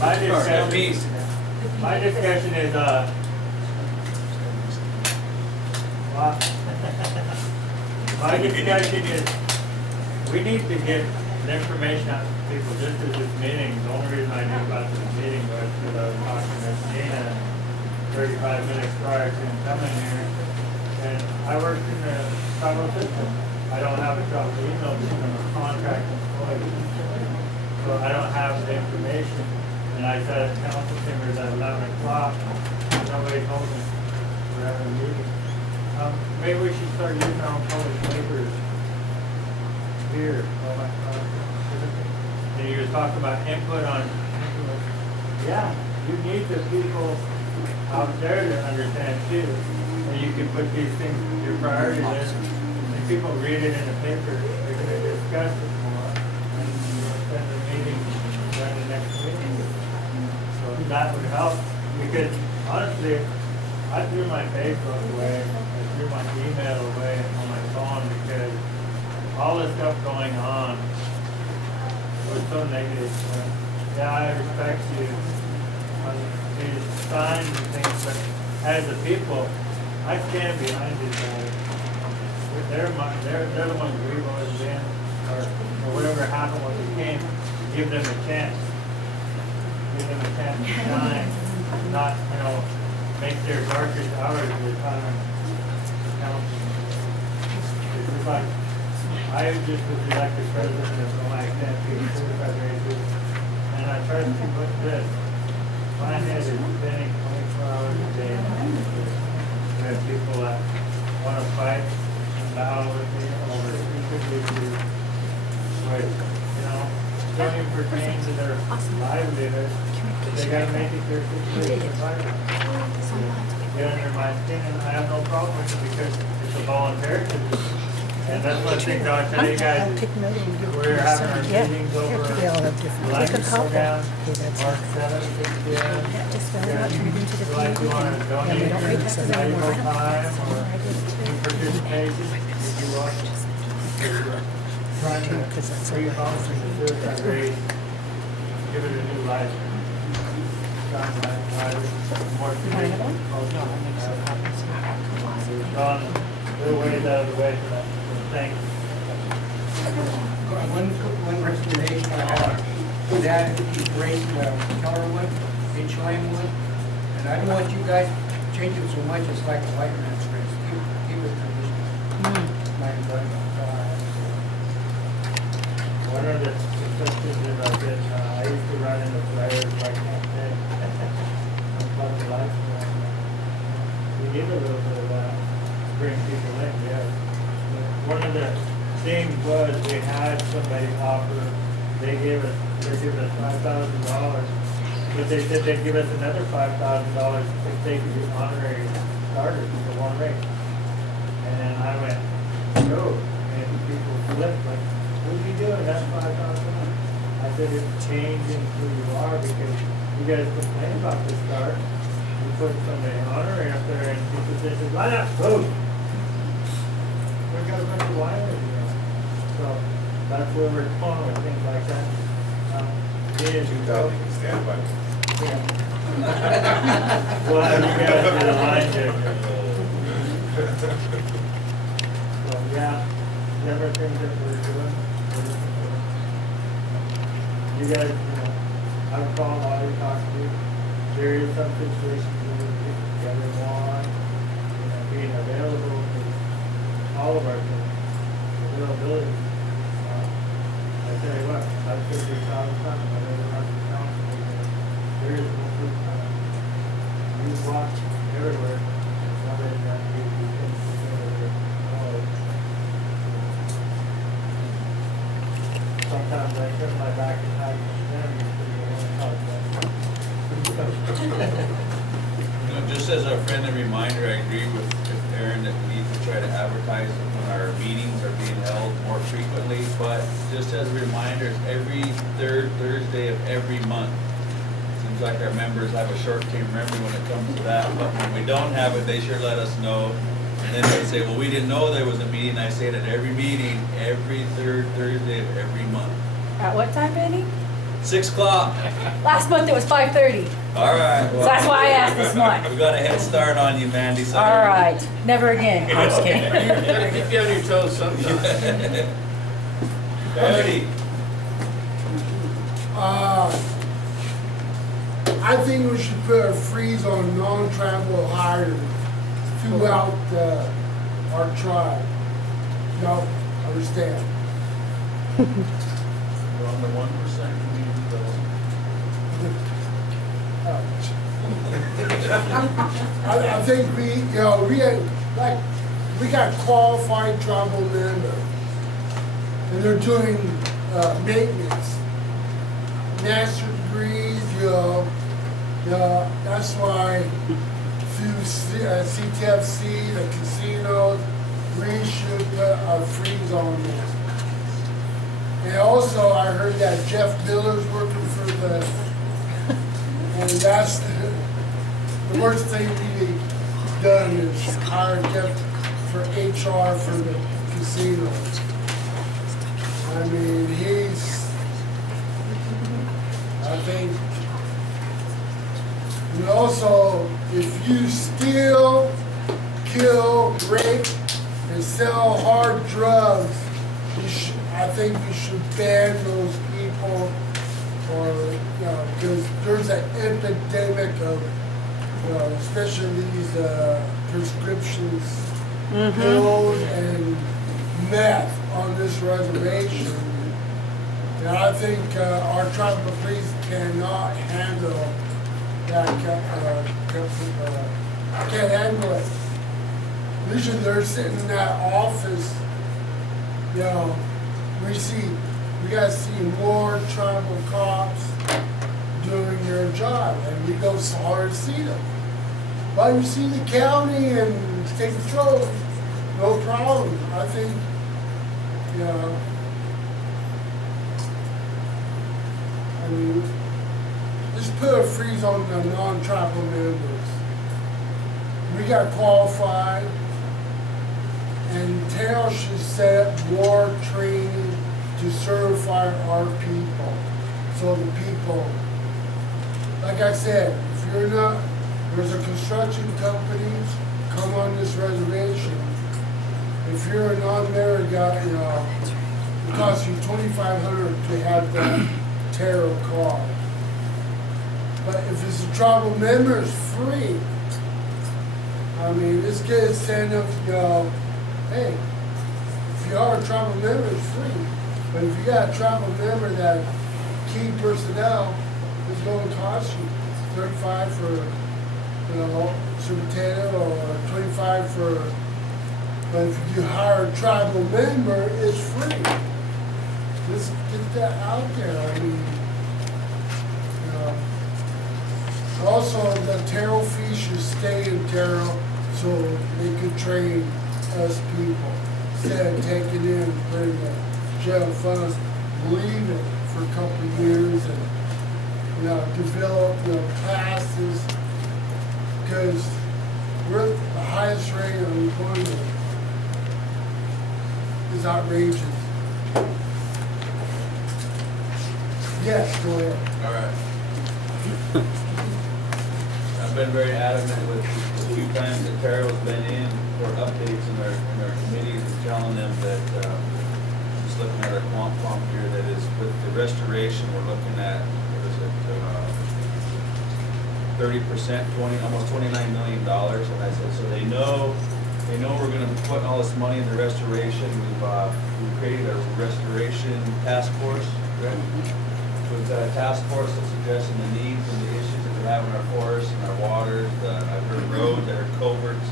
My discussion, Peace. my discussion is, well, my discussion is, we need to get the information out to people just as this meeting. The only reason I knew about this meeting was because I was talking to Dana 35 minutes prior to him coming here. And I work in the federal system. I don't have a job email because I'm a contract employee. So I don't have the information. And I said at council chambers at 11 o'clock, nobody told me we're having a meeting. Maybe we should start using our own public papers here. And you were talking about input on, yeah, you need the people out there to understand too. And you can put these things, your priority list, and people read it in the paper, they're gonna discuss it more. And you'll send a meeting during the next meeting. So that would help, because honestly, I threw my Facebook away, I threw my email away on my phone because all the stuff going on was so negative. Yeah, I respect you on these signs and things, but as a people, I stand behind these guys. They're the ones we've always been, or whatever happened when we came, give them a chance. Give them a chance to shine, not, make their darkest hours the time to count. It's just like, I just was elected president of Omak certified races, and I tried to put this. My head is spinning 24 hours a day. We have people that want to fight and battle with me over stupid issues, which, don't even pertain to their livelihood. They gotta make it their situation to fight with. Get under my skin, and I have no problem with it because it's a voluntary position. And that's one thing I want to tell you guys, we're having our meetings over election program, March 7th, 6 p.m. Like you want to donate your valuable time or your participation, if you want. Trying to free funds from the suicide rate, give it a new life. More tradition. We've gone a little ways out of the way for that. Thank you. One recommendation I have, that is raise the color wood, inch lane wood, and I don't want you guys changing so much, it's like a white man's race. Keep it traditional. My environment. One of the successes is I used to run in the players like campaign. We need a little bit of that to bring people in, yes. One of the things was we had somebody offer, they gave us $5,000, but they said they'd give us another $5,000 if they could be honorary starters for one race. And then I went, no, and people flipped like, what are you doing? That's $5,000. I said it's changing who you are because you guys complain about the start. You put somebody honorary up there and people say, why not vote? We've got a bunch of wineries here. So that's where we're going with things like that. It is. 2,000 standby. Yeah. Well, you guys do the line check. So, yeah, different things that we're doing. You guys, I've called Audrey, talked to you. There is some situations where we get together more, being available to all of our things, availability. I tell you what, I've said this all the time, whenever I'm in council, there is no food time. You walk everywhere, somebody that you can together. Sometimes I turn my back and hide from them because they want to talk about Just as a friendly reminder, I agree with Aaron that we need to try to advertise when our meetings are being held more frequently, but just as a reminder, it's every third Thursday of every month. Seems like our members have a short-term memory when it comes to that, but when we don't have it, they sure let us know. And then they say, well, we didn't know there was a meeting. I say it at every meeting, every third Thursday of every month. At what time, Benny? 6 o'clock. Last month it was 5:30. All right. So that's why I asked this month. We got a head start on you, Mandy. All Sorry. right, never again. I'm just kidding. Gotta keep you on your toes sometimes. Ready? I think we should put a freeze on non-travel hires throughout our tribe. No, understand? We're on the 1% community I think we got qualified tribal members, and they're doing maintenance, master degrees, that's why through CTFC, the casinos, we should put a freeze on them. And also, I heard that Jeff Miller's working for and that's the worst thing we've done is hire Jeff for HR for the casinos. I mean, I think, and also, if you steal, kill, rape, and sell hard drugs, I think we should ban those people, or, because there's an epidemic of, especially these prescriptions, pills and meth on this reservation. And I think our tribal police cannot handle that, can't handle it. Usually they're sitting in that office, we gotta see more tribal cops doing their job, and we go so hard to see them. But you see the county and state patrol, no problem. I think, I mean, just put a freeze on the non-tribal members. We got qualified, and Terrell should set up more training to certify our people. So the people, like I said, if you're not, there's a construction companies come on this reservation. If you're a non-married guy, it costs you $2,500 to have that tarot card. But if it's a tribal member, it's free. I mean, this kid stand up and go, hey, if you are a tribal member, it's free. But if you got a tribal member that key personnel, it's going to cost you $35 for, superintendent, or $25 for. But if you hire a tribal member, it's free. Let's get that out there. I mean, also the tarot fee should stay in tarot so they could train us people instead of taking in and putting the jail funds, leave it for a couple of years and develop classes, because we're the highest rate of employment is outrageous. Yes, go ahead. All right. I've been very adamant with the few times that Terrell's been in for updates in our committees and telling them that, just looking at our quant here, that is with the restoration, we're looking at, what is it, 30%, almost $29 million. And I said, so they know we're gonna be putting all this money in the restoration. We've created a restoration task force, right? We've got a task force that's addressing the needs and the issues that we have in our forests and our waters, I've heard roads, I heard culverts.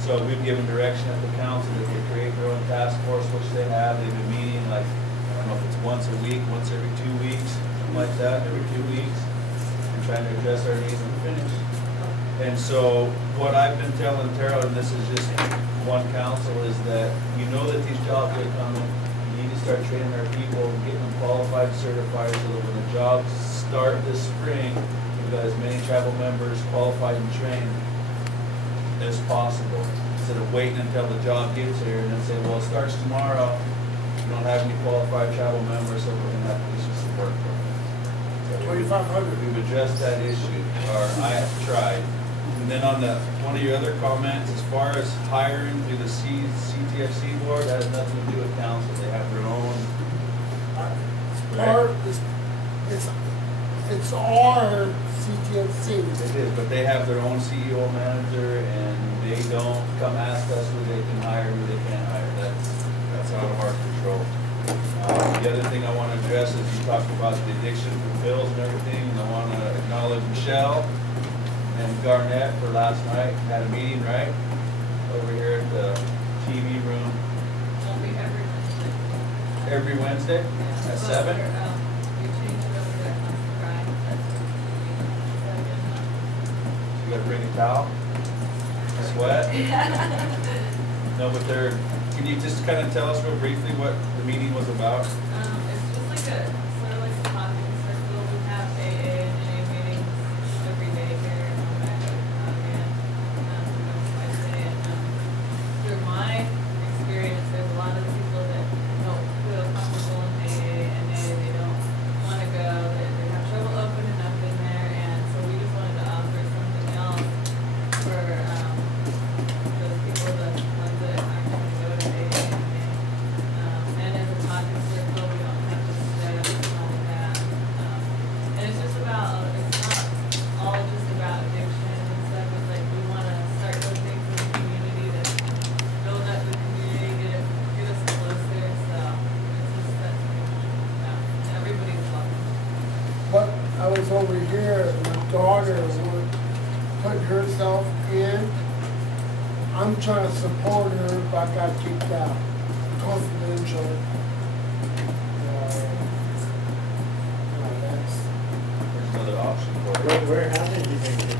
So we've given direction at the council that they create their own task force, which they have. They've been meeting I don't know if it's once a week, once every 2 weeks, something like that, every 2 weeks, and trying to address our needs and finish. And so what I've been telling Terrell, and this is just one council, is that you know that these jobs are coming. You need to start training our people, getting them qualified, certified, so that when the jobs start this spring, we've got as many tribal members qualified and trained as possible, instead of waiting until the job gets here and then say, well, it starts tomorrow, we don't have any qualified tribal members, so we're gonna have to issue some work programs. $2,500. We've addressed that issue, or I have tried. And then on the, one of your other comments, as far as hiring through the CTFC board, that has nothing to do with council. They have their own. It's our CTFC. It is, but they have their own CEO manager, and they don't come ask us who they can hire, who they can't hire. That's out of our control. The other thing I want to address is you talked about the addiction for pills and everything, and I want to acknowledge Michelle and Garnett for last night. Had a meeting, right? Over here at the TV room Won't be every every Wednesday. Wednesday at But 7. we changed it over to Friday. You gotta bring a towel, a sweat. No, but can you just kind of tell us real briefly what the meeting was about? It's just like sort of like a talking circle. We have AA and NA meetings every day here in Omak, and Wednesday. And through my experience, there's a lot of people that don't feel comfortable in AA and NA. They don't want to go. They have trouble opening up in there, and so we just wanted to offer something else for those people, the ones that aren't going to go to AA and NA. And as a talking circle, we don't have to stay up and all of that. And it's just about, it's not all just about addiction and stuff. It's like we want to start those things in the community to build up the community, get us closer. So it's just that, everybody's welcome. But I was over here, my daughter was putting herself in. I'm trying to support her, but I got kicked out. Confidential. That's, There's another option for it. How did you make it?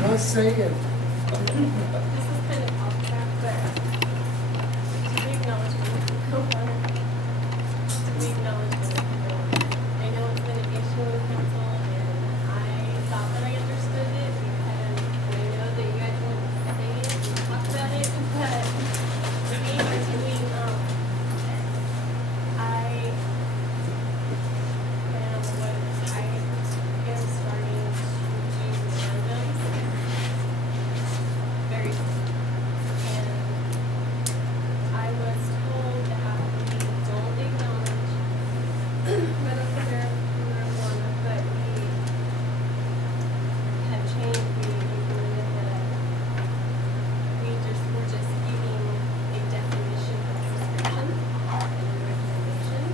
not saying. This is kind of off track, but to be acknowledged when we go on, to be acknowledged when we go on. I know it's been an issue with council, and I thought that I understood it, because I know that you guys won't say it and talk about it, but to me, doing, I am what I am starting to do randoms very soon. And I was told that we don't acknowledge medical marijuana, but we have changed, we implemented that we're just giving a definition of prescription and a recommendation.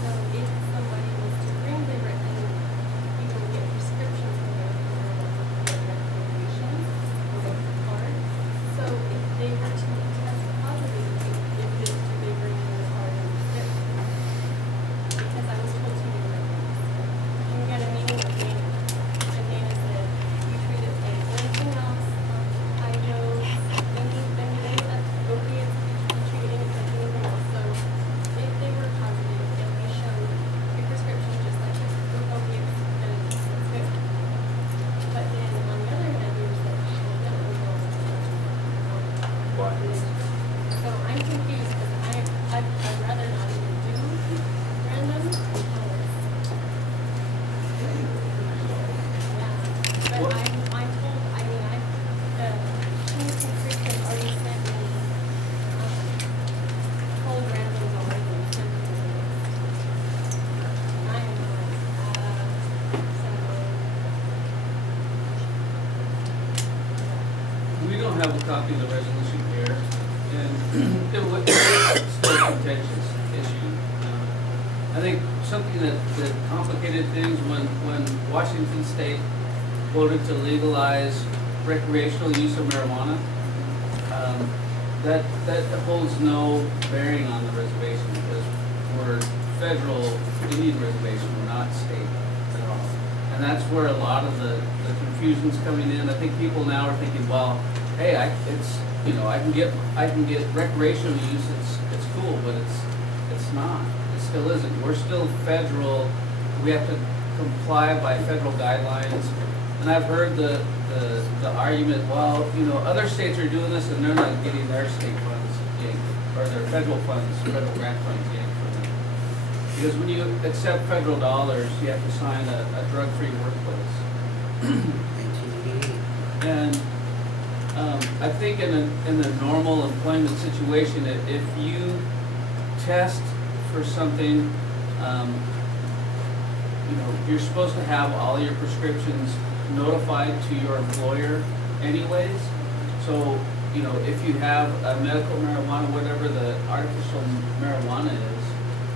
So if somebody was to bring the you can get prescriptions for medical marijuana, or recommendations, or a card. So if they were to test positive, do they bring in the card and prescription? Because I was told to do like this. And we got a meeting with Dana, and Dana said, you treat it like anything else, high dose, anything that's opiates, you treat it like anything else. So if they were positive and we showed a prescription just like with opiates, then it's good. But then on the other hand, we were saying, well, then it was all Why? so I'm confused because I'd rather not even do random because, yeah. But I'm told, Tennessee Creek has already sent me, cold randoms already and sent me the list. And I am like, We don't have a copy of the resolution here, and it would still a contentious issue. I think something that complicated things when Washington State voted to legalize recreational use of marijuana, that holds no bearing on the reservation, because we're federal Indian reservation, we're not state at all. And that's where a lot of the confusion's coming in. I think people now are thinking, well, hey, I can get recreational use, it's cool, but it's not. It still isn't. We're still federal. We have to comply by federal guidelines. And I've heard the argument, well, other states are doing this and they're not getting their state funds. yanked, or their federal funds, federal grant funds yanked from them. Because when you accept federal dollars, you have to sign a drug-free workplace. And I think in a normal employment situation, if you test for something, you're supposed to have all your prescriptions notified to your employer anyways. So, if you have a medical marijuana, whatever the artificial marijuana is,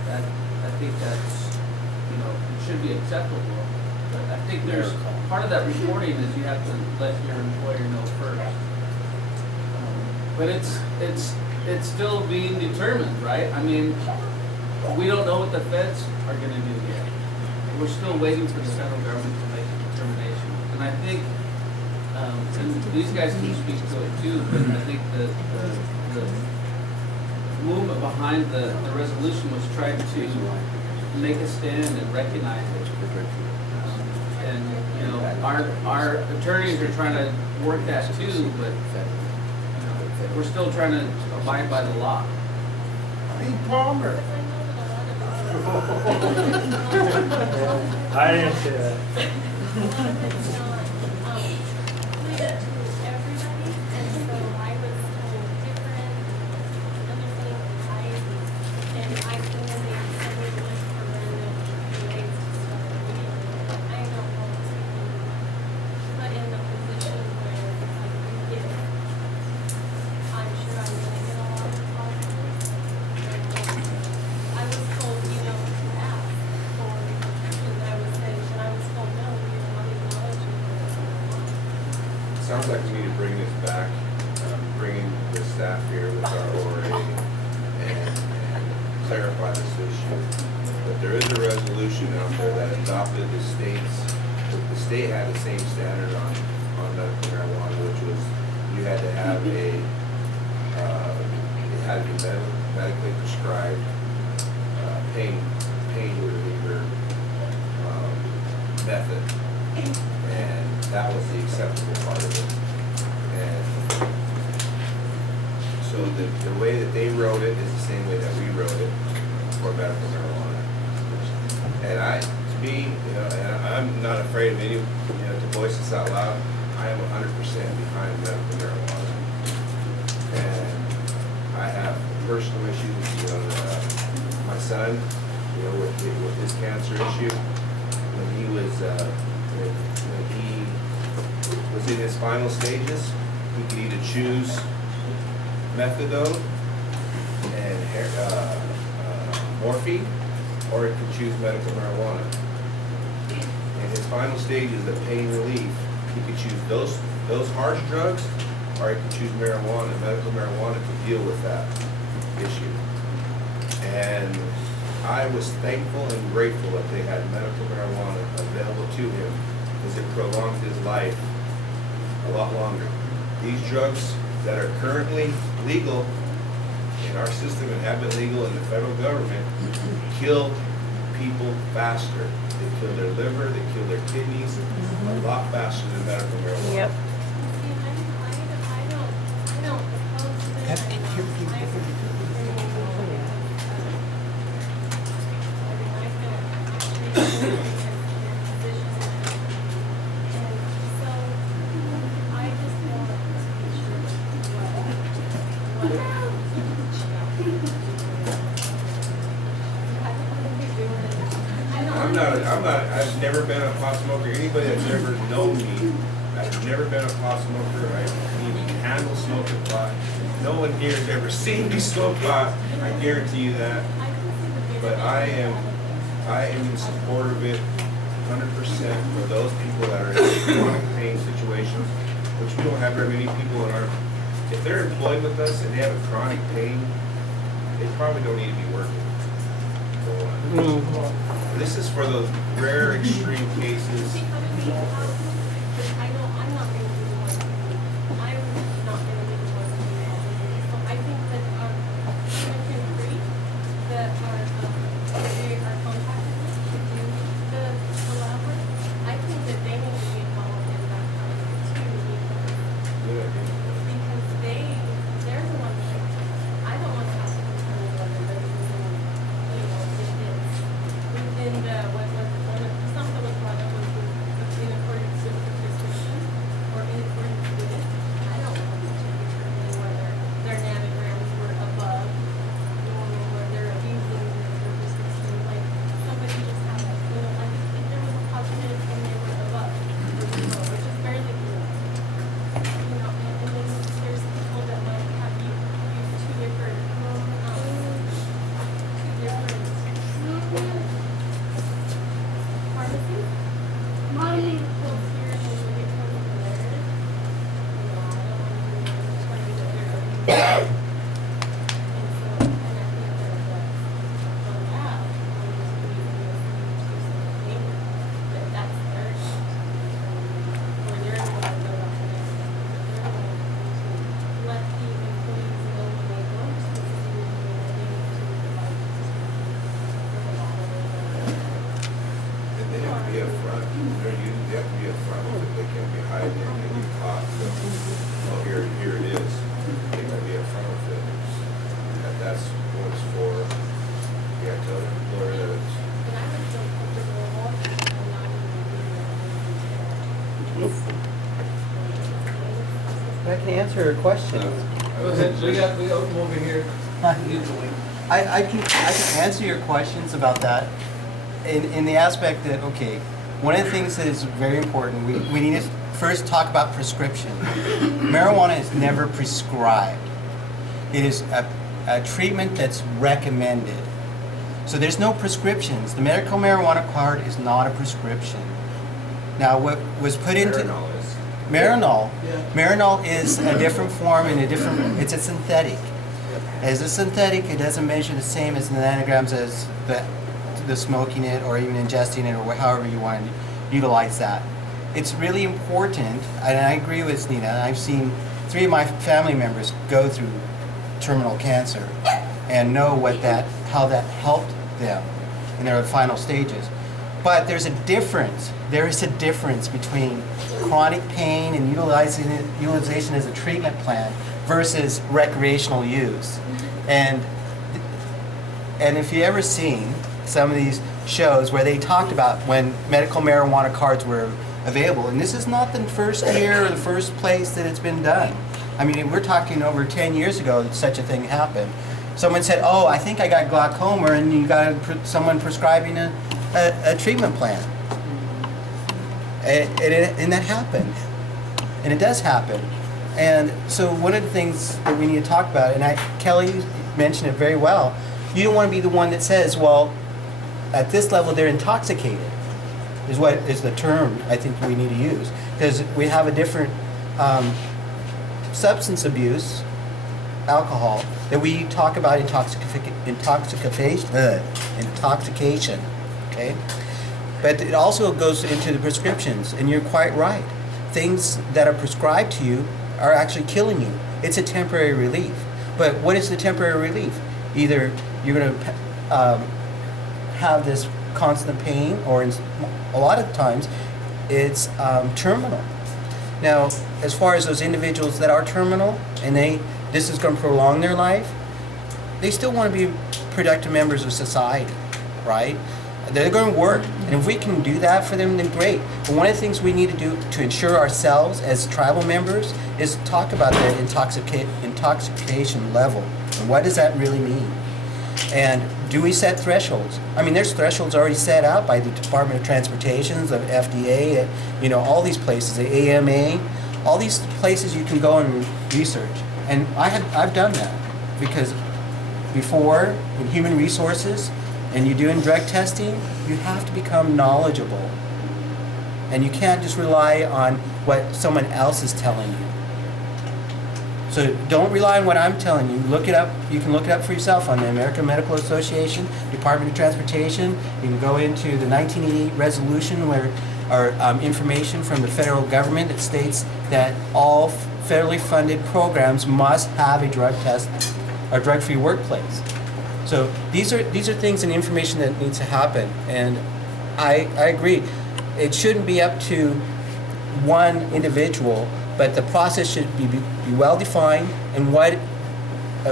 that, I think that's, it should be acceptable. But I think there's, part of that reporting is you have to let your employer know first. But it's still being determined, right? I mean, we don't know what the feds are gonna do yet. We're still waiting for the federal government to make a determination. And I think, and these guys can speak to it too, but I think the movement behind the resolution was trying to make a stand and recognize it. And, our attorneys are trying to work that too, but, we're still trying to abide by the law. Hey, Palmer. Because I know that a lot of I didn't say that. a lot of it's not, clear to everybody, and so I was told different, other things, and I eliminated some of the list for random relates to stuff that we didn't know. But I don't want to be put in the position where, like, we get, I'm sure I'm gonna get a lot of calls. I was told, to ask for the prescription that I was saying, and I was told, no, we don't want to acknowledge it. Sounds like we need to bring this back, bring in the staff here with our ORA and clarify this issue. But there is a resolution out there that adopted the state had the same standard on medical marijuana, which was you had to have it had to be medically prescribed, pain reliever method. And that was the acceptable part of it. And so the way that they wrote it is the same way that we wrote it for medical marijuana. And and I'm not afraid of any, to voice this out loud, I am 100% behind medical marijuana. And I have personal issues, my son, with his cancer issue, when he was in his final stages, he could either choose methadone and morphine, or he could choose medical marijuana. In his final stages of pain relief, he could choose those harsh drugs, or he could choose marijuana. Medical marijuana could deal with that issue. And I was thankful and grateful that they had medical marijuana available to him, because it prolonged his life a lot longer. These drugs that are currently legal in our system and have been legal in the federal government kill people faster. They kill their liver, they kill their kidneys a lot faster than medical marijuana. Yep. See, I don't oppose to this. I've never been a pot smoker. Anybody that's ever known me, I've never been a pot smoker. I can even handle smoking pot. No one here has ever seen me smoke pot. I guarantee you that. But I am in support of it 100% for those people that are in chronic pain situations, which we don't have very many people in our, if they're employed with us and they have a chronic pain, they probably don't need to be working. This is for those rare extreme cases. I know I'm not going to be the one. I'm not going to be the one to do all of this. So I think that our American Free, that our contractors should do the lab work. I think that they need to be involved in that kind of too, because they're the ones that, I don't that's what's for, yeah, tell the employer that it's, And I would feel comfortable walking and not even. I can answer your question. Go ahead, we got them over here. Usually. I can answer your questions about that in the aspect that, okay, one of the things that is very important, we need to first talk about prescription. Marijuana is never prescribed. It is a treatment that's recommended. So there's no prescriptions. The medical marijuana card is not a prescription. Now, what was put into... Marinol is. Marinol. Yeah. Marinol is a different form and it's a synthetic. As a synthetic, it doesn't measure the same as the nanograms as the smoking it or even ingesting it or however you want to utilize that. It's really important, and I agree with Nina. I've seen 3 of my family members go through terminal cancer and know how that helped them in their final stages. But there's a difference. There is a difference between chronic pain and utilization as a treatment plan versus recreational use. And if you ever seen some of these shows where they talked about when medical marijuana cards were available, and this is not the first year or the first place that it's been done. I mean, we're talking over 10 years ago that such a thing happened. Someone said, oh, I think I got glaucoma, and you got someone prescribing a treatment plan. And that happened. And it does happen. And so one of the things that we need to talk about, and Kelly mentioned it very well, you don't want to be the one that says, well, at this level they're intoxicated, is what is the term I think we need to use. Because we have a different substance abuse, alcohol, that we talk about intoxication, okay? But it also goes into the prescriptions, and you're quite right. Things that are prescribed to you are actually killing you. It's a temporary relief. But what is the temporary relief? Either you're going to have this constant pain, or a lot of times it's terminal. Now, as far as those individuals that are terminal and this is going to prolong their life, they still want to be productive members of society, right? They're going to work, and if we can do that for them, then great. But one of the things we need to do to ensure ourselves as tribal members is talk about the intoxication level, and what does that really mean? And do we set thresholds? I mean, there's thresholds already set out by the Department of Transportation, the FDA, all these places, the AMA, all these places you can go and research. And I've done that, because before, in human resources, and you're doing drug testing, you have to become knowledgeable. And you can't just rely on what someone else is telling you. So don't rely on what I'm telling you. Look it up. You can look it up for yourself on the American Medical Association, Department of Transportation. You can go into the 1988 resolution where information from the federal government that states that all federally funded programs must have a drug test or drug-free workplace. So these are things and information that needs to happen, and I agree. It shouldn't be up to one individual, but the process should be well defined, and at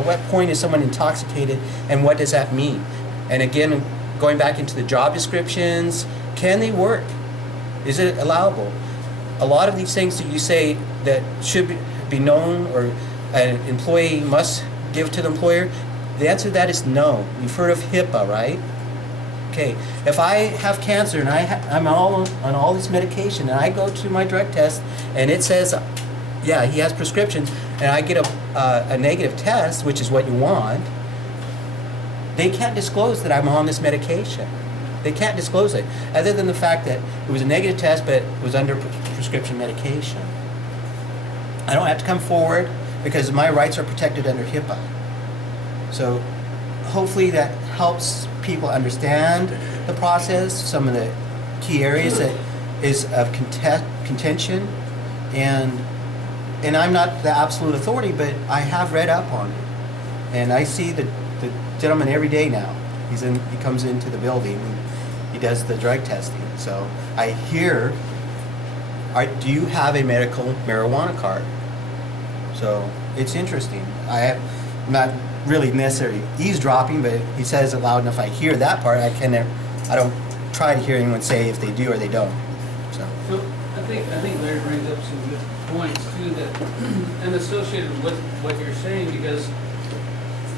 what point is someone intoxicated, and what does that mean? And again, going back into the job descriptions, can they work? Is it allowable? A lot of these things that you say that should be known or an employee must give to the employer, the answer to that is no. You've heard of HIPAA, right? Okay, if I have cancer and I'm all on all this medication, and I go to my drug test and it says, yeah, he has prescriptions, and I get a negative test, which is what you want, they can't disclose that I'm on this medication. They can't disclose it, other than the fact that it was a negative test, but it was under prescription medication. I don't have to come forward because my rights are protected under HIPAA. So hopefully that helps people understand the process, some of the key areas that is of contention, and I'm not the absolute authority, but I have read up on it, and I see the gentleman every day now. He comes into the building and he does the drug testing. So I hear, do you have a medical marijuana card? So it's interesting. I'm not really necessarily eavesdropping, but he says it loud enough I hear that part. I don't try to hear anyone say if they do or they don't. So. So I think Larry brings up some good points too that, and associated with what you're saying, because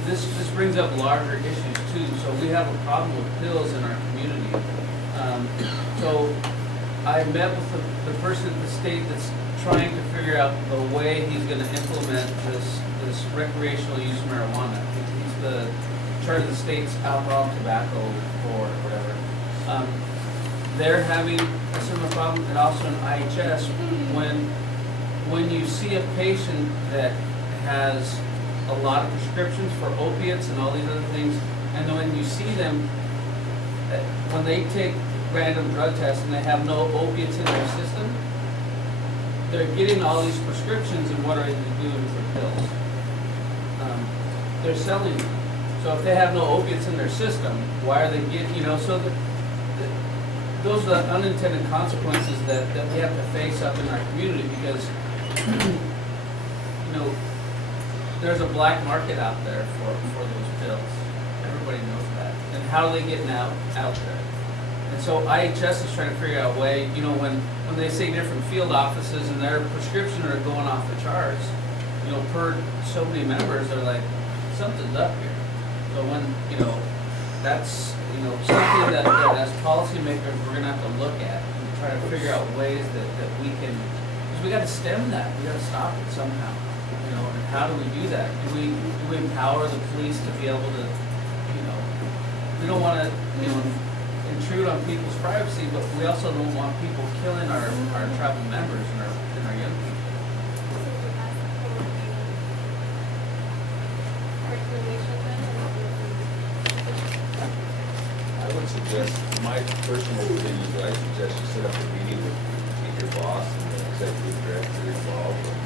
this brings up larger issues too. So we have a problem with pills in our community. So I met with the person at the state that's trying to figure out the way he's gonna implement this recreational use marijuana. He's the charge of the state's alcohol and tobacco board or whatever. They're having a similar problem, and also in IHS, when you see a patient that has a lot of prescriptions for opiates and all these other things, and then when you see them, when they take random drug tests and they have no opiates in their system, they're getting all these prescriptions, and what are they doing for pills? They're selling them. So if they have no opiates in their system, why are they getting, so those are the unintended consequences that we have to face up in our community, because, there's a black market out there for those pills. Everybody knows that. And how are they getting out there? And so IHS is trying to figure out a way, when they say different field offices and their prescription are going off the charts, per so many members, they're like, something's up here. So when, that's, something that as policymakers, we're gonna have to look at and try to figure out ways that we can, because we gotta stem that, we gotta stop it somehow, and how do we do that? Do we empower the police to be able to, we don't wanna, intrude on people's privacy, but we also don't want people killing our tribal members and our young people. I would suggest, my personal opinion, I suggest you set up a meeting with your boss and the executive director involved, and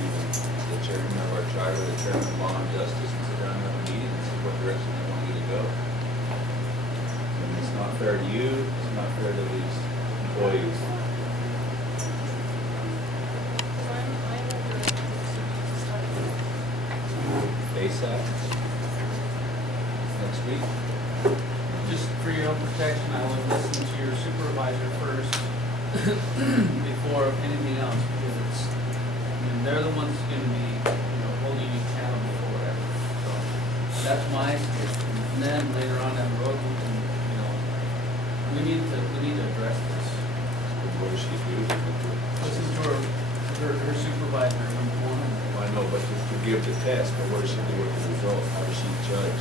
even the chairman of our tribe, or the chairman of law and justice, and sit down and have a meeting and see what direction they want you to go. And it's not fair to you, it's not fair to these employees. ASAP, next week. Just for your own protection, I would listen to your supervisor first before anything else, because they're the ones who's gonna be, holding you accountable for whatever. So that's my suggestion. And then later on down the road, we can, we need to address this. What does she do? Listen to her supervisor, number one. I know, but to give the test, but what does she do with the result? How does she judge?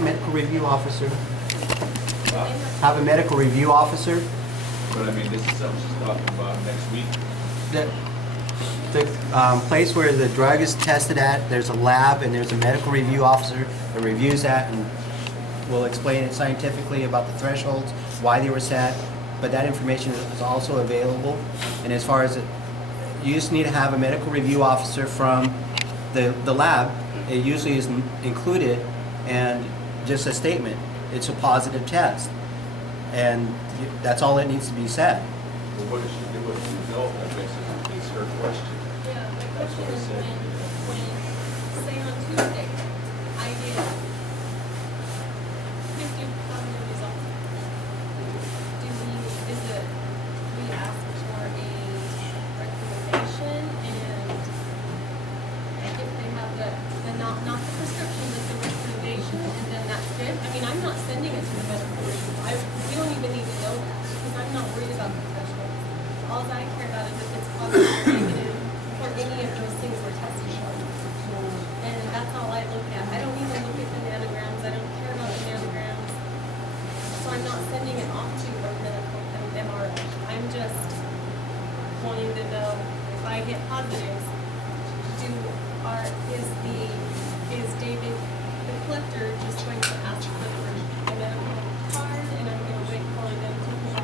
Medical review officer. Huh? Have a medical review officer. But I mean, this is something she's talking about next week. The place where the drug is tested at, there's a lab and there's a medical review officer that reviews that and will explain it scientifically about the thresholds, why they were set. But that information is also available. And as far as you just need to have a medical review officer from the lab. It usually is included, and just a statement. It's a positive test, and that's all that needs to be said. Well, what does she do with the result? I guess is her question. Yeah, my That's question what I is said. when, say on Tuesday, I get 50 positive results. We ask for a recommendation, and if they have the not the prescription, but the recommendation, and then that's good. I mean, I'm not sending it to the medical review. We don't even need to know that, because I'm not worried about the threshold. All I care about is if it's positive or negative for any of those things we're testing for. And that's all I look at. I don't even look at the nanograms. I don't care about the nanograms. So I'm not sending it off to a medical MRO. I'm just wanting to know if I get positives, is David, the collector, just going to ask for the medical card, and I'm gonna wait for them to give me a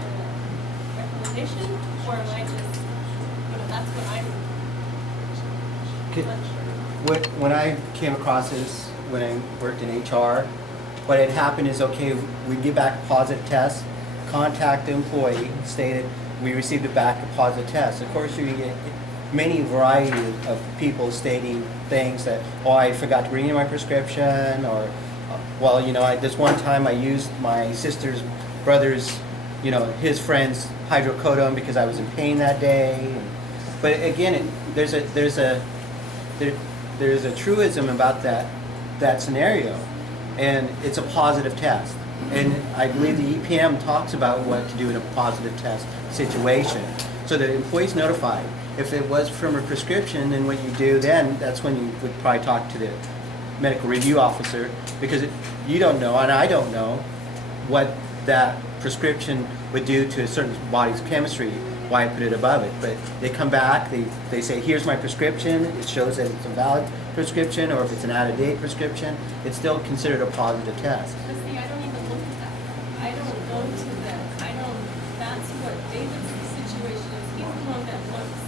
recommendation, or am I just, that's what I'm unsure. When I came across this, when I worked in HR, what had happened is, okay, we get back a positive test, contact the employee, stated we received a back a positive test. Of course, you can get many variety of people stating things that, oh, I forgot to bring in my prescription, or, well, you know, this one time I used my sister's brother's, you know, his friend's hydrocodone because I was in pain that day. But again, there's a truism about that scenario, and it's a positive test. And I believe the EPM talks about what to do in a positive test situation. So the employee's notified. If it was from a prescription, then what you do then, that's when you would probably talk to the medical review officer, because you don't know, and I don't know, what that prescription would do to a certain body's chemistry, why I put it above it. But they come back, they say, here's my prescription, it shows that it's a valid prescription, or if it's an out-of-date prescription, it's still considered a positive test. But see, I don't even look at that. I don't go to them. That's what David's situation is. He's the one that looks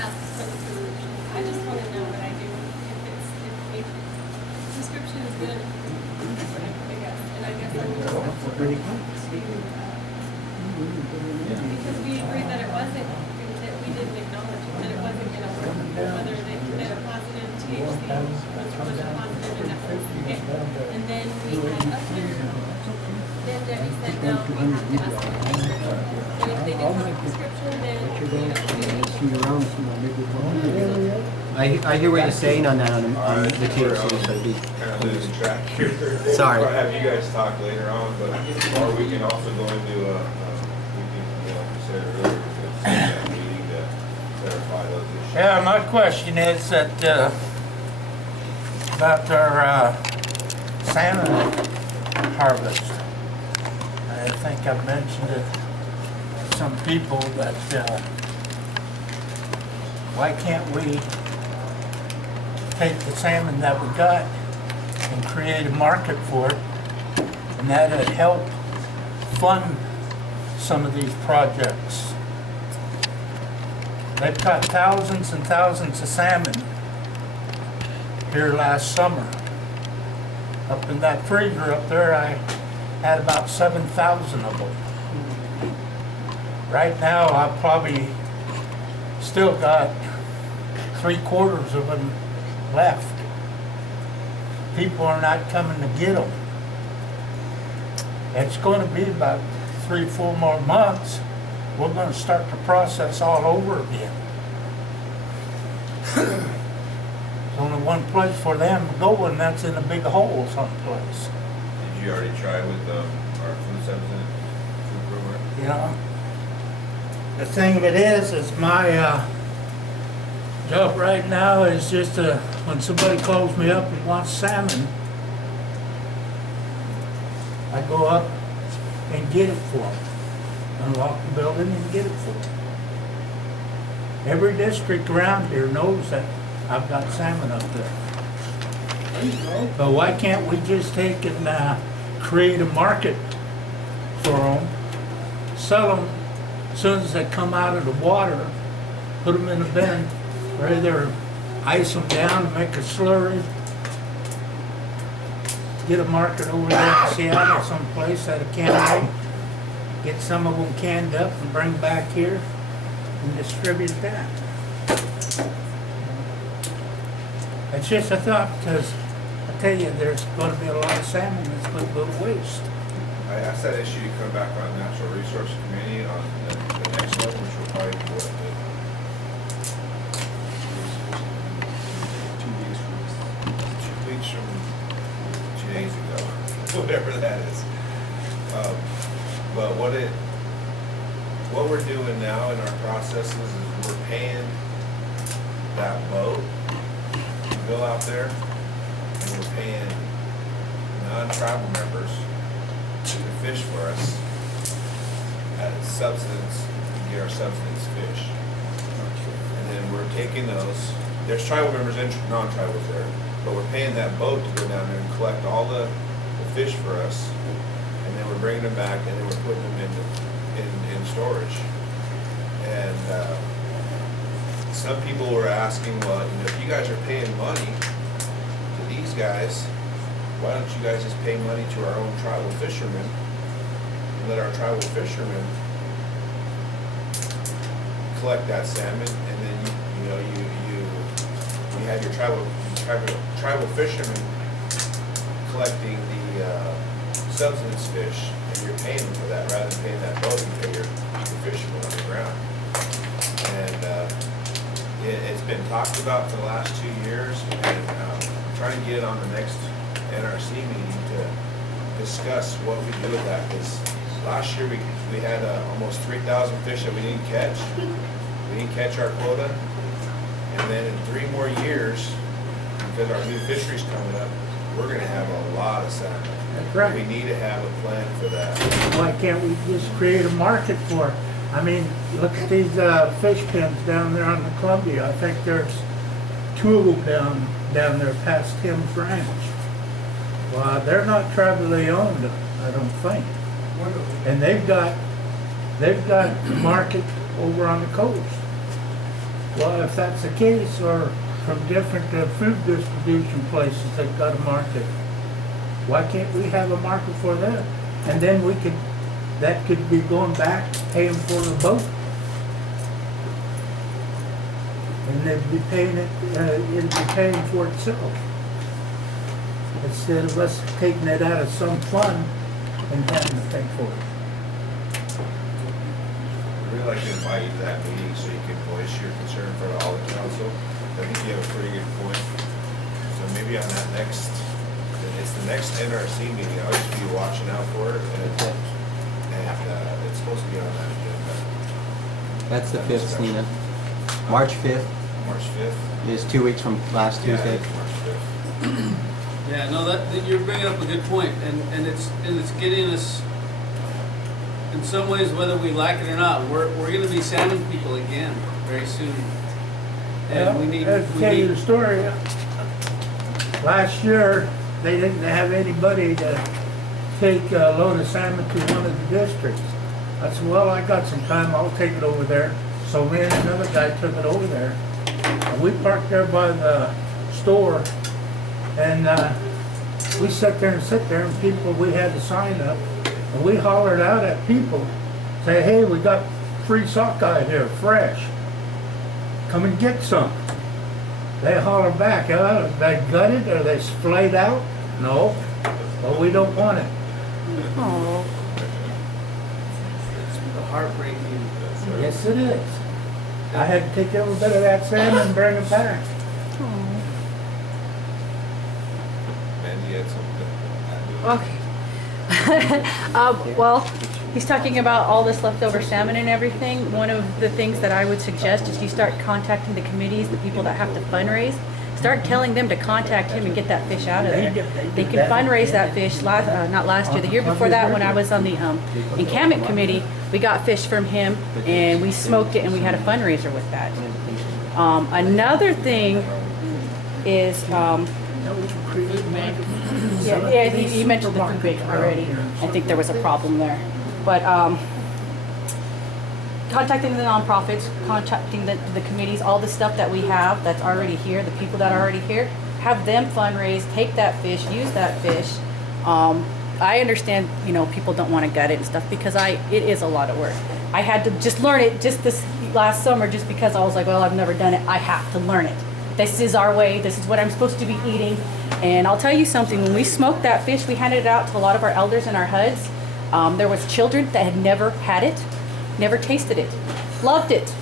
at the solution. I just want to know what I do. If prescription is good, I guess. And I guess I'm just have to because we agreed that it wasn't, that we didn't acknowledge it, that it wasn't gonna work, whether that a positive THC was positive and that was it. And then we had up there, then Debbie said, no, we have to ask for a prescription. But if they didn't have a prescription, then we don't do anything. I hear what you're saying on that, on the THC, so it'd be. Kind of losing track here. Sorry. I'll have you guys talk later on, but, or we can also go into we can, you know, consider earlier, that meeting to clarify those issues. Yeah, my question is that, about our salmon harvest. I think I've mentioned it to some people that, why can't we take the salmon that we got and create a market for it, and that'd help fund some of these projects. They've caught thousands and thousands of salmon here last summer. Up in that freezer up there, I had about 7,000 of them. Right now, I've probably still got 3/4 of them left. People are not coming to get them. It's going to be about 3-4 more months. We're going to start the process all over again. There's only one place for them to go, and that's in a big hole someplace. Did you already try with our food substance food program? You know, the thing of it is my job right now is just when somebody calls me up and wants salmon, I go up and get it for them. Unlock the building and get it for them. Every district around here knows that I've got salmon up there. But why can't we just take and create a market for them, sell them as soon as they come out of the water, put them in a bin, or either ice them down and make a slurry, get a market over there in Seattle someplace at a cannery, get some of them canned up and bring back here and distribute that. It's just a thought, because I tell you, there's going to be a lot of salmon that's going to go to waste. I asked that issue to come back on Natural Resource Committee on the next one, which will probably be what, 2 weeks from 2 days ago, whatever that is. But what we're doing now in our processes is we're paying that boat to go out there, and we're paying non-tribal members to fish for us at substance, to get our substance fish. And then we're taking those, there's tribal members and non-tribals there, but we're paying that boat to go down there and collect all the fish for us, and then we're bringing them back, and then we're putting them in storage. And some people were asking, well, you know, if you guys are paying money to these guys, why don't you guys just pay money to our own tribal fishermen and let our tribal fishermen collect that salmon, and then you You know, you have your tribal fishermen collecting the subsistence fish, and you're paying them for that, rather than paying that boat, you pay your fishermen on the ground. And it's been talked about for the last 2 years, and trying to get it on the next NRC meeting to discuss what we do with that, because last year we had almost 3,000 fish that we didn't catch. We didn't catch our quota, and then in 3 more years, because our new fishery's coming up, we're gonna have a lot of salmon. That's right. We need to have a plan for that. Why can't we just create a market for it? I mean, look at these fish pens down there on the Columbia. I think there's 2 of them down there past Tim's Ranch. Well, they're not tribally owned, I don't think. And they've got a market over on the coast. Well, if that's the case, or from different food distribution places, they've got a market. Why can't we have a market for that? And then that could be going back, paying for the boat. And they'd be paying it'd be paying for itself. Instead of us taking it out of some fund and having to pay for it. I'd really like to invite you to that meeting so you can voice your concern for all the council. I think you have a pretty good point. So maybe on that it's the next NRC meeting, I'll just be watching out for it, and it's supposed to be on that agenda. That's the 5th, Selena. March 5th March 5th? is 2 weeks from last Yeah, Tuesday. it's March 5th. Yeah, no, that you're bringing up a good point, and it's getting us, in some ways, whether we like it or not, we're gonna be salmon people again very soon. And we need, To tell you the story, last year, they didn't have anybody to take a load of salmon to one of the districts. I said, well, I got some time, I'll take it over there. So me and another guy took it over there. And we parked there by the store, and we sat there, and people, we had to sign up, and we hollered out at people, say, hey, we got free sockeye here, fresh. Come and get some. They holler back, are they gutted, are they splayed out? No, well, we don't want it. Oh, the heartbreaking. Yes, it is. I had to take a little bit of that salmon and bring it back. Mandy had something. okay. Well, he's talking about all this leftover salmon and everything. One of the things that I would suggest is you start contacting the committees, the people that have to fundraise. Start telling them to contact him and get that fish out of there. They can fundraise that fish, not last year, the year before that, when I was on the encampment committee, we got fish from him and we smoked it and we had a fundraiser with that. Another thing is, yeah, you mentioned the food bank already. I think there was a problem there. But contacting the nonprofits, contacting the committees, all the stuff that we have that's already here, the people that are already here, have them fundraise, take that fish, use that fish. I understand, people don't want to gut it and stuff because it is a lot of work. I had to just learn it just this last summer just because I was like, well, I've never done it. I have to learn it. This is our way. This is what I'm supposed to be eating. And I'll tell you something, when we smoked that fish, we handed it out to a lot of our elders in our HUDs. There was children that had never had it, never tasted it, loved it.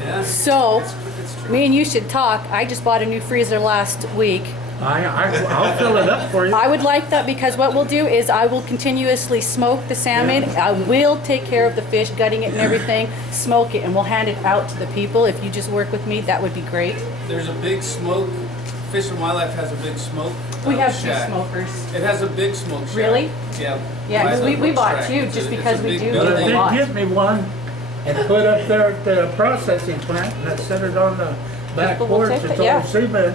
Yeah. So, me and you should talk. I just bought a new freezer last week. I'll fill it up for you. I would like that because what we'll do is I will continuously smoke the salmon. I will take care of the fish, gutting it and everything, smoke it, and we'll hand it out to the people. If you just work with me, that would be great. There's a big smoke. Fish and Wildlife has a big smoke. We have 2 shack. smokers. It has a big smoke shack. Really? Yeah. Yeah, 'cause Wildlife we bought Track. 2 It's just a because we big do building. They a lot. give me one and put up there at the processing plant, and I set it on the back People will porch. take It's it, yeah. all cement,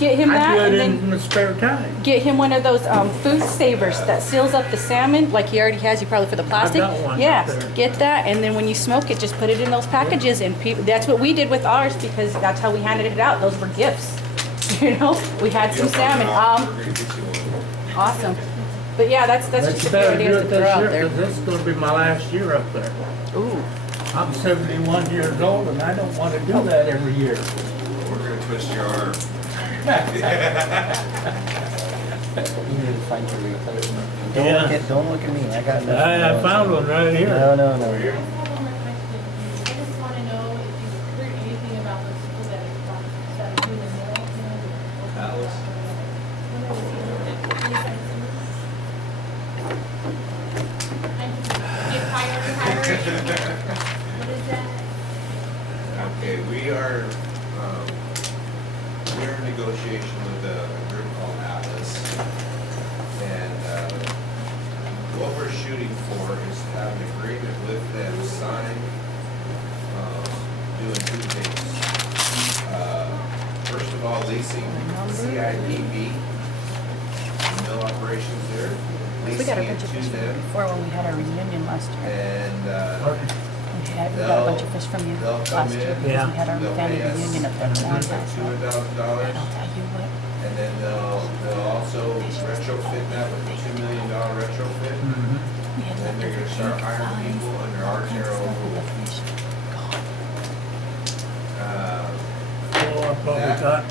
Get him that, I do and it then in the spare time. get him one of those food savers that seals up the salmon, like he already has. You probably for the plastic. got one Yeah, up there. get that, and then when you smoke it, just put it in those packages, and that's what we did with ours because that's how we handed it out. Those were gifts. We had some salmon. Awesome. But yeah, that's just a few better do ideas it to throw this out year, there. 'cause this is gonna be my last year up there. Ooh. I'm 71 years old and I don't wanna do that every year. We're gonna twist your arm. You need to find your replacement. Yeah. Don't look at me, I got nothing. I found one right here. No. I have one more question. I just wanna know if you've heard anything about those people that are doing the mail, Alice. Get hired. What is that? Okay, we are in negotiation with a group called Atlas. And, what we're shooting for is to have an agreement with them signed, doing two things. First of all, leasing CIDB, mill operations there, We got a leasing it bunch of to fish from you them. before when we had our reunion last year. And, We got a bunch of fish from you they'll come last year in, because we had our they'll family pay us reunion up there in Juan. And $200,000. I'll tell you what, And then they'll also retrofit that with a $2 million retrofit. Mhm. we had And then they're gonna start hiring people under our arrow. Oh, I probably got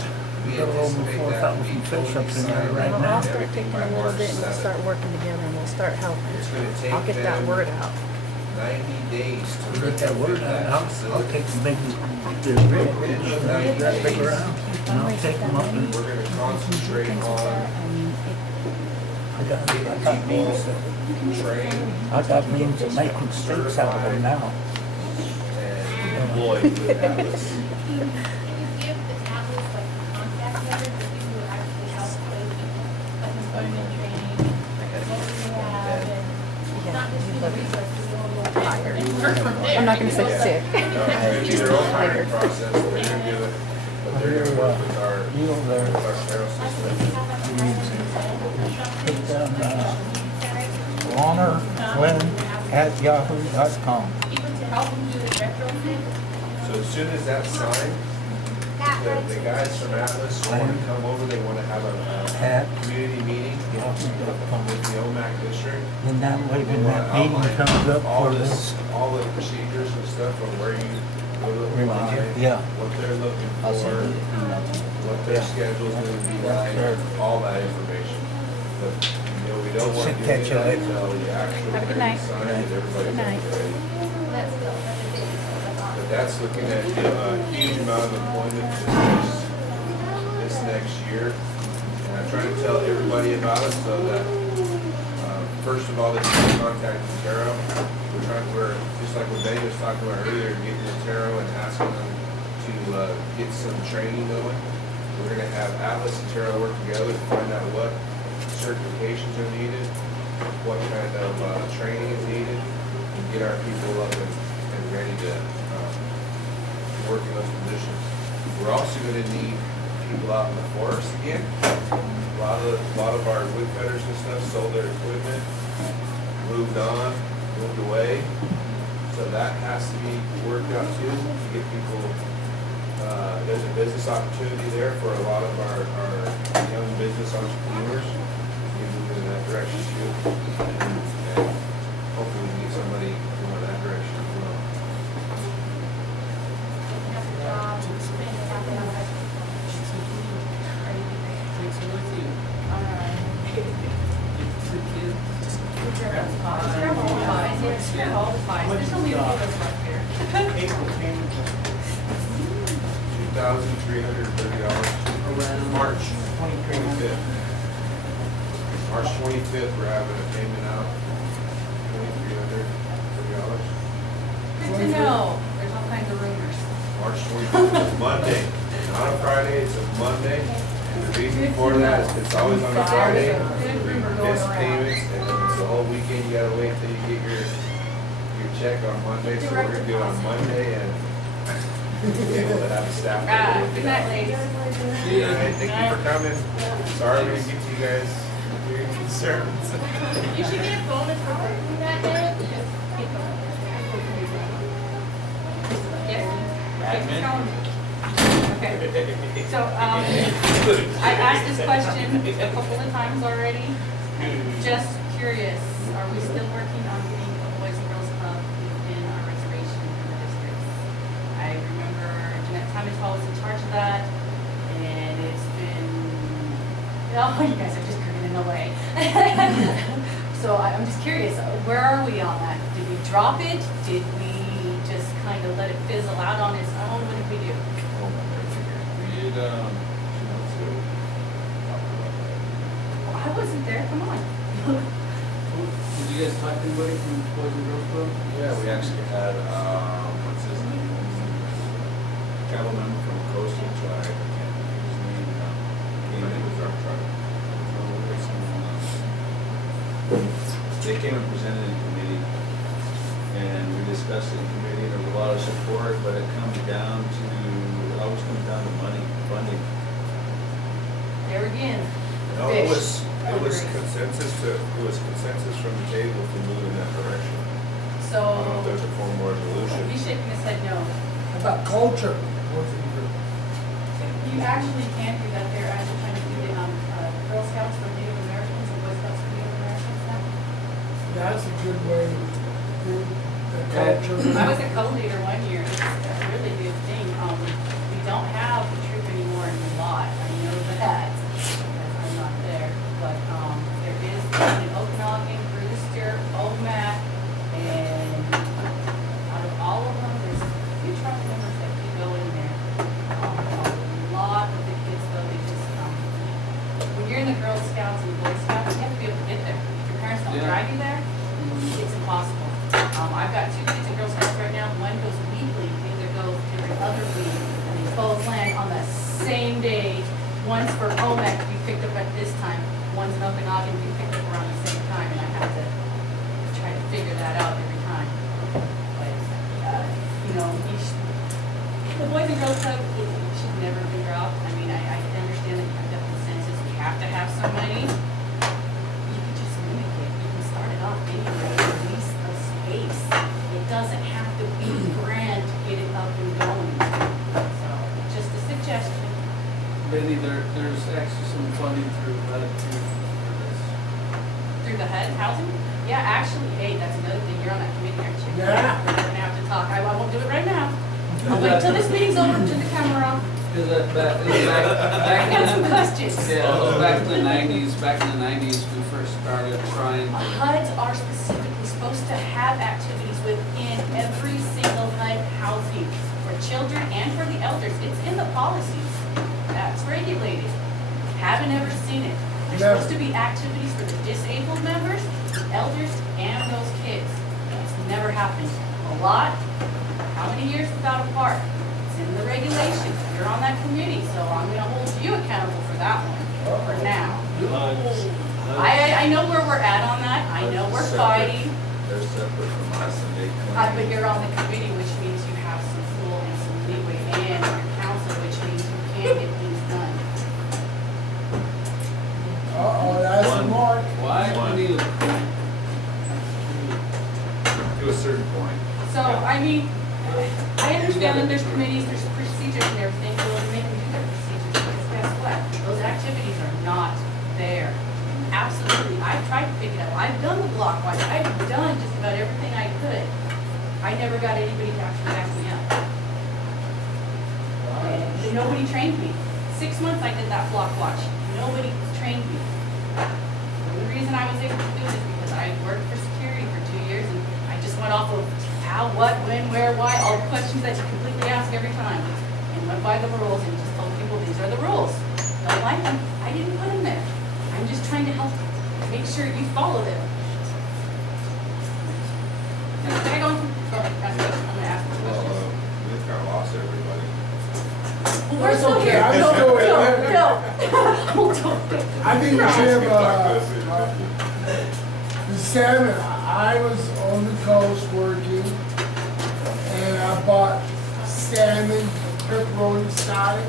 We a little over anticipate that 4,000 fish up in there right Well, now. I'll start taking a little bit and we'll start working together and we'll start helping. It's gonna take I'll get that them word out. 90 days to Get that word retrofit out. that I'll facility. take the big, that big around and I'll take them up and We're gonna concentrate on I got people means, trained I got means of making steaks out of them now. and employed with Atlas. Can you give the tablets like contact numbers of people who actually help those people, like employment training, like what we have, and not just the resources, we'll I'm not gonna say sick. It's gonna be their own hiring process, they're gonna do it, but they're gonna work with our, You over there, with our payroll system. put down, Warner Flynn at yahoo.com. Even to help them do the retrofit. So as soon as that's signed, the guys from Atlas wanna come over, they wanna have a At community meeting yahoo.com. with the Omak district. And that way They when wanna that meeting outline comes up all for this, this, all the procedures and stuff on where you go to apply, yeah. what they're looking I'll send for, you the email. what their schedule's gonna be like, Sure. all that information. But, we don't want to do Catch it you later. until the actual Have a good agreement night. signed and everybody's Good night. ready. That's still, that's a big, that's awesome. But that's looking at a huge amount of employment this next year. And I try to tell everybody about it so that, first of all, that you can contact Taro. We're, just like what Benny was talking about earlier, getting to Taro and asking them to get some training going. We're gonna have Atlas and Taro work together to find out what certifications are needed, what kind of training is needed, and get our people up and ready to work in those positions. We're also gonna need people out in the forest again. A lot of our wood cutters and stuff sold their equipment, moved on, moved away. So that has to be worked out too, to get people, there's a business opportunity there for a lot of our young business entrepreneurs. We move in that direction too. And hopefully we can get somebody going that direction as well. Have a job, spend half an hour. Are you Takes it with you. alright? It's the kids. Scrub all the pies, yeah, scrub all the pies, there's only a few of us left here. $2,330. March 25th. March 25th, we're having a payment out, $2,330. Good to know, there's all kinds of rumors. March 25th, it's Monday, not a Friday, it's a Monday. And the reason for that is it's always on a Friday. Good rumor going Miss around. payments, and then it's the whole weekend, you gotta wait till you get your check on Monday, so we're gonna do it on Monday and be able to have a staff. Ah, good night, ladies. All right, thank you for coming. Sorry we didn't get to you guys, your concerns. You should get a bonus for working that day. Yes. Admin? Okay. So, I've asked this question a couple of times already. Just curious, are we still working on getting a Boys and Girls Club within our reservation for the time as I was in charge of that, and it's been, oh, you guys are just grinning away. So I'm just curious, where are we on that? Did we drop it? Did we just kind of let it fizzle out on its own? What did we do? We had, Well, I wasn't there, come on. Did you guys talk to anybody from Boys and Girls Club? Yeah, we actually had, what's his name? Cattle member from Coastal Tribe, I can't think of his name now. Came in with our tribe. They came and presented in committee, and we discussed it in committee, and there was a lot of support, but it comes down to, it always comes down to money, funding. There again, the No, fish. it was fundraising. consensus from the table to move in that direction. So, I don't know if there's a formal resolution. he's shaking his head no. About culture, working group. You actually can do that. They're actually trying to do the Girl Scouts for Native Americans and Boy Scouts for Native Americans now. That's a good way to do the culture. I was a co-leader one year. It's a really good thing. We don't have the troop anymore in the lot. I know that. Because I'm not there. But there is one in Okanagan, Brewster, Omak, and out of all of them, there's a few truck members that can go in there. A lot of the kids, though, they just, when you're in the Girl Scouts and Boy Scouts, you have to be able to get there. If your parents don't Yeah. drive you there, it's impossible. I've got 2 kids in Girl Scouts right now. One goes weekly, the other goes every other week, and they both land on the same day. One's for Omak to be picked up at this time, one's in Okanagan to be picked up around the same time, and I have to try to figure that out every time. But, you know, the Boys and Girls Club, it should never be dropped. I mean, I understand that you have to have consensus, we have to have some money. You can just mimic it, you can start it off anywhere, release a space. It doesn't have to be grand to get it up and going. So, just a suggestion. Benny, there's actually some funding through HUD too for this. Through the HUD housing? Yeah, actually, hey, that's another thing, you're on that committee, aren't you? Yeah. We're gonna have to talk, I won't do it right now. I'll wait till this meeting's over, turn the camera off. Is that back I got some in the, questions. yeah, it was back in the nineties, we first started trying to. HUDs are specifically supposed to have activities within every single HUD housing for children and for the elders. It's in the policies. That's regulated. Haven't ever seen it. There's Never. supposed to be activities for the disabled members, the elders, and those kids. It's never happened. A lot. How many years without a park? It's in the regulations. You're on that committee, so I'm gonna hold you accountable for that one, for now. I know where we're at on that. I know we're fighting. They're separate from us and they claim. But you're on the committee, which means you have some pull and some leeway, and your council, which means you can get things done. Uh-oh, that's the mark. Why do you? To a certain point. So, I mean, I understand that there's committees, there's procedures and everything, so they can do their procedures, because guess what? Those activities are not there. Absolutely, I've tried to pick it up, I've done the block watch, I've done just about everything I could. I never got anybody to actually back me up. And nobody trained me. 6 months I did that block watch, nobody trained me. The only reason I was able to do it is because I worked for security for 2 years, and I just went off of how, what, when, where, why, all the questions that you completely ask every time. And went by the rules and just told people, these are the rules. Don't like them, I didn't put them there. I'm just trying to help make sure you follow them. Can I go on? Sorry, I'm gonna ask the Well, questions. we've kind of lost everybody. Well, we're still okay, here. I'm No, still here. no. I think we should have, the salmon, I was on the coast working, and I bought salmon, pepperoni style,